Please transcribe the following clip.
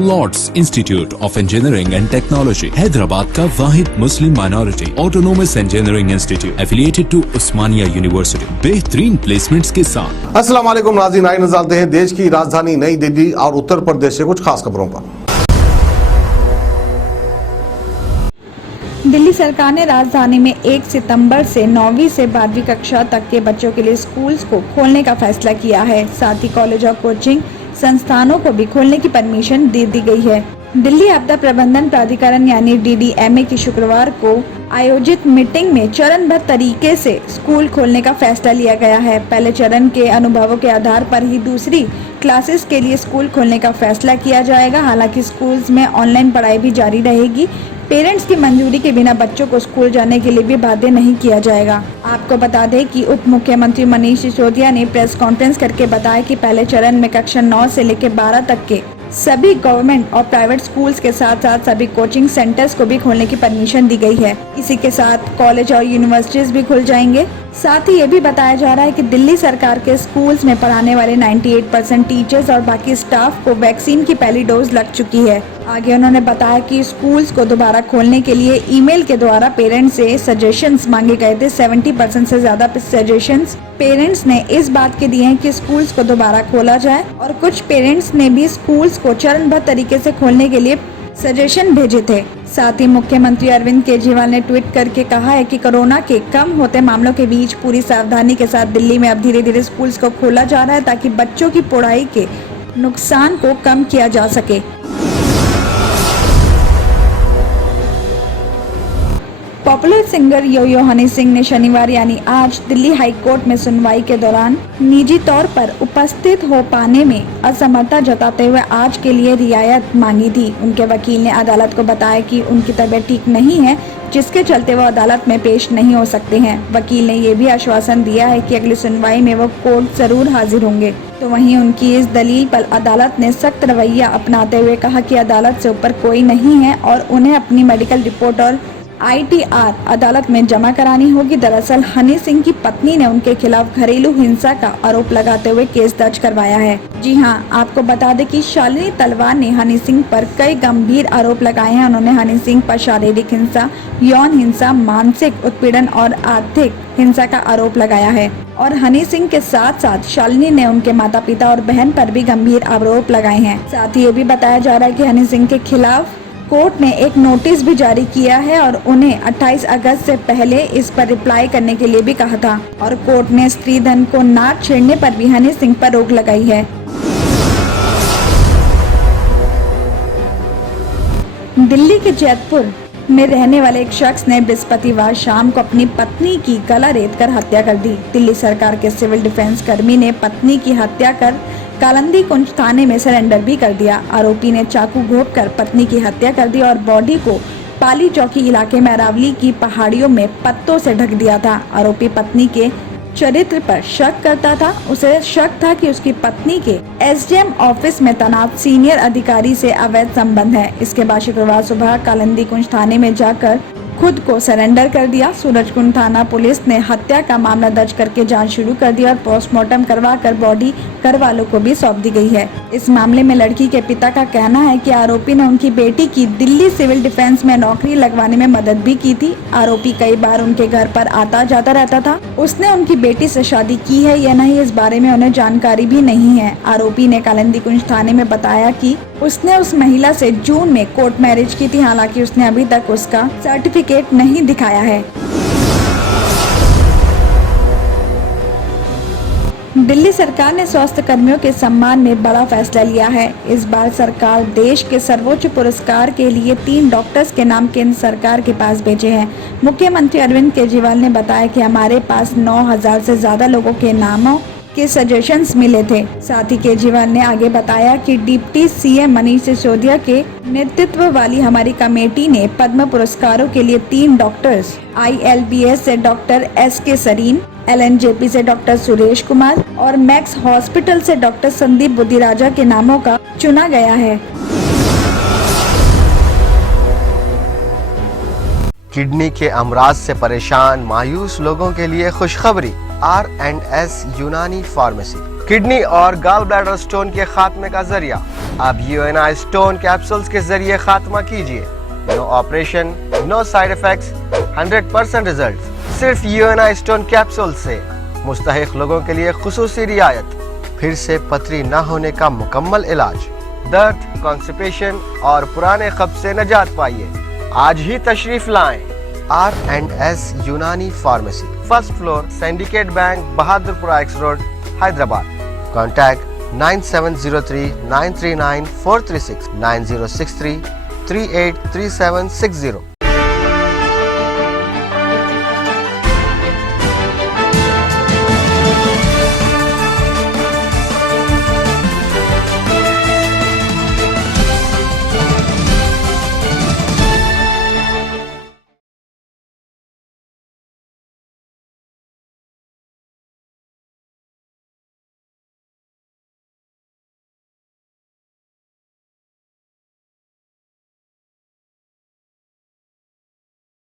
Lord's Institute of Engineering and Technology Hyderabad का वाहिद Muslim minority autonomous engineering institute affiliated to Osmania University बेहतरीन placements के साथ। अस्सलाम वालेकुम नाज़रीन, आइए नजर डालते हैं देश की राजधानी नई दिल्ली और उत्तर प्रदेश से कुछ खास खबरों पर। दिल्ली सरकार ने राजधानी में 1 सितंबर से 9वीं से 12वीं कक्षा तक के बच्चों के लिए स्कूल्स को खोलने का फैसला किया है। साथ ही कॉलेज और कोचिंग संस्थानों को भी खोलने की परमिशन दे दी गई है। दिल्ली आपदा प्रबंधन प्राधिकरण यानी DDMA की शुक्रवार को आयोजित मीटिंग में चरणबद्ध तरीके से स्कूल खोलने का फैसला लिया गया है। पहले चरण के अनुभवों के आधार पर ही दूसरी क्लासेस के लिए स्कूल खोलने का फैसला किया जाएगा। हालांकि स्कूल्स में ऑनलाइन पढ़ाई भी जारी रहेगी। पेरेंट्स की मंजूरी के बिना बच्चों को स्कूल जाने के लिए भी बाध्य नहीं किया जाएगा। आपको बता दें कि उप मुख्यमंत्री मनीष सिसोदिया ने प्रेस कॉन्फ्रेंस करके बताया कि पहले चरण में कक्षा 9 से लेकर 12 तक के सभी गवर्नमेंट और प्राइवेट स्कूल्स के साथ साथ सभी कोचिंग सेंटर्स को भी खोलने की परमिशन दी गई है। इसी के साथ कॉलेज और यूनिवर्सिटीज भी खुल जाएंगे। साथ ही ये भी बताया जा रहा है कि दिल्ली सरकार के स्कूल्स में पढ़ाने वाले 98% टीचर्स और बाकी स्टाफ को वैक्सीन की पहली डोज लग चुकी है। आगे उन्होंने बताया कि स्कूल्स को दोबारा खोलने के लिए ईमेल के द्वारा पेरेंट्स से सजेशंस मांगे गए थे। 70% से ज्यादा सजेशंस पेरेंट्स ने इस बात के दिए हैं कि स्कूल्स को दोबारा खोला जाए और कुछ पेरेंट्स ने भी स्कूल्स को चरणबद्ध तरीके से खोलने के लिए सजेशन भेजे थे। साथ ही मुख्यमंत्री अरविंद केजरीवाल ने ट्वीट करके कहा है कि कोरोना के कम होते मामलों के बीच पूरी सावधानी के साथ दिल्ली में अब धीरे धीरे स्कूल्स को खोला जा रहा है ताकि बच्चों की पढ़ाई के नुकसान को कम किया जा सके। पॉपुलर सिंगर यो यो हनी सिंह ने शनिवार यानी आज दिल्ली हाई कोर्ट में सुनवाई के दौरान निजी तौर पर उपस्थित हो पाने में असमर्थता जताते हुए आज के लिए रियायत मांगी थी। उनके वकील ने अदालत को बताया कि उनकी तबीयत ठीक नहीं है, जिसके चलते वो अदालत में पेश नहीं हो सकते हैं। वकील ने ये भी आश्वासन दिया है कि अगली सुनवाई में वो कोर्ट जरूर हाजिर होंगे। तो वहीं उनकी इस दलील पर अदालत ने सख्त रवैया अपनाते हुए कहा कि अदालत से ऊपर कोई नहीं है और उन्हें अपनी मेडिकल रिपोर्ट और ITR अदालत में जमा करानी होगी। दरअसल हनी सिंह की पत्नी ने उनके खिलाफ घरेलू हिंसा का आरोप लगाते हुए केस दर्ज करवाया है। जी हां, आपको बता दें कि शालिनी तलवार ने हनी सिंह पर कई गंभीर आरोप लगाए हैं। उन्होंने हनी सिंह पर शारीरिक हिंसा, यौन हिंसा, मानसिक उत्पीड़न और आर्थिक हिंसा का आरोप लगाया है। और हनी सिंह के साथ साथ शालिनी ने उनके माता पिता और बहन पर भी गंभीर आरोप लगाए हैं। साथ ही ये भी बताया जा रहा है कि हनी सिंह के खिलाफ कोर्ट ने एक नोटिस भी जारी किया है और उन्हें 28 अगस्त से पहले इस पर रिप्लाई करने के लिए भी कहा था। और कोर्ट ने स्त्री धन को ना छेड़ने पर भी हनी सिंह पर रोक लगाई है। दिल्ली के जैतपुर में रहने वाले एक शख्स ने बृहस्पतिवार शाम को अपनी पत्नी की गला रेतकर हत्या कर दी। दिल्ली सरकार के सिविल डिफेंस कर्मी ने पत्नी की हत्या कर कालिंदी कुंज थाने में सरेंडर भी कर दिया। आरोपी ने चाकू घोंपकर पत्नी की हत्या कर दी और बॉडी को पाली चौकी इलाके में अरावली की पहाड़ियों में पत्तों से ढक दिया था। आरोपी पत्नी के चरित्र पर शक करता था। उसे शक था कि उसकी पत्नी के SDM ऑफिस में तैनात सीनियर अधिकारी से अवैध संबंध है। इसके बाद शुक्रवार सुबह कालिंदी कुंज थाने में जाकर खुद को सरेंडर कर दिया। सूरजकुंड थाना पुलिस ने हत्या का मामला दर्ज करके जांच शुरू कर दी और पोस्टमार्टम करवाकर बॉडी घर वालों को भी सौंप दी गई है। इस मामले में लड़की के पिता का कहना है कि आरोपी ने उनकी बेटी की दिल्ली सिविल डिफेंस में नौकरी लगवाने में मदद भी की थी। आरोपी कई बार उनके घर पर आता जाता रहता था। उसने उनकी बेटी से शादी की है या नहीं, इस बारे में उन्हें जानकारी भी नहीं है। आरोपी ने कालिंदी कुंज थाने में बताया कि उसने उस महिला से जून में कोर्ट मैरिज की थी। हालांकि उसने अभी तक उसका सर्टिफिकेट नहीं दिखाया है। दिल्ली सरकार ने स्वास्थ्य कर्मियों के सम्मान में बड़ा फैसला लिया है। इस बार सरकार देश के सर्वोच्च पुरस्कार के लिए 3 डॉक्टर्स के नाम केंद्र सरकार के पास भेजे हैं। मुख्यमंत्री अरविंद केजरीवाल ने बताया कि हमारे पास 9000 से ज्यादा लोगों के नामों के सजेशंस मिले थे। साथ ही केजरीवाल ने आगे बताया कि डिप्टी CM मनीष सिसोदिया के नेतृत्व वाली हमारी कमेटी ने पद्म पुरस्कारों के लिए 3 डॉक्टर्स ILBS से डॉक्टर SK सरीन, LNJP से डॉक्टर सुरेश कुमार और मैक्स हॉस्पिटल से डॉक्टर संदीप बुद्धिराजा के नामों का चुना गया है। किडनी के अमराज से परेशान मायूस लोगों के लिए खुशखबरी। R&S यूनानी फार्मेसी किडनी और गॉल ब्लैडर स्टोन के खात्मे का जरिया। अब यूएनआई स्टोन कैप्सूल्स के जरिए खात्मा कीजिए। No operation, no side effects, 100% result. सिर्फ यूएनआई स्टोन कैप्सूल से मुस्तहिक लोगों के लिए खुसूसी रियायत। फिर से पथरी न होने का मुकम्मल इलाज। दर्द, कॉन्स्टिपेशन और पुराने कब्ज से निजात पाइए। आज ही तशरीफ लाएं। R&S यूनानी pharmacy, first floor, syndicate bank, Bahadurpura x road, Hyderabad. Contact 9703 939 436 9063 383760।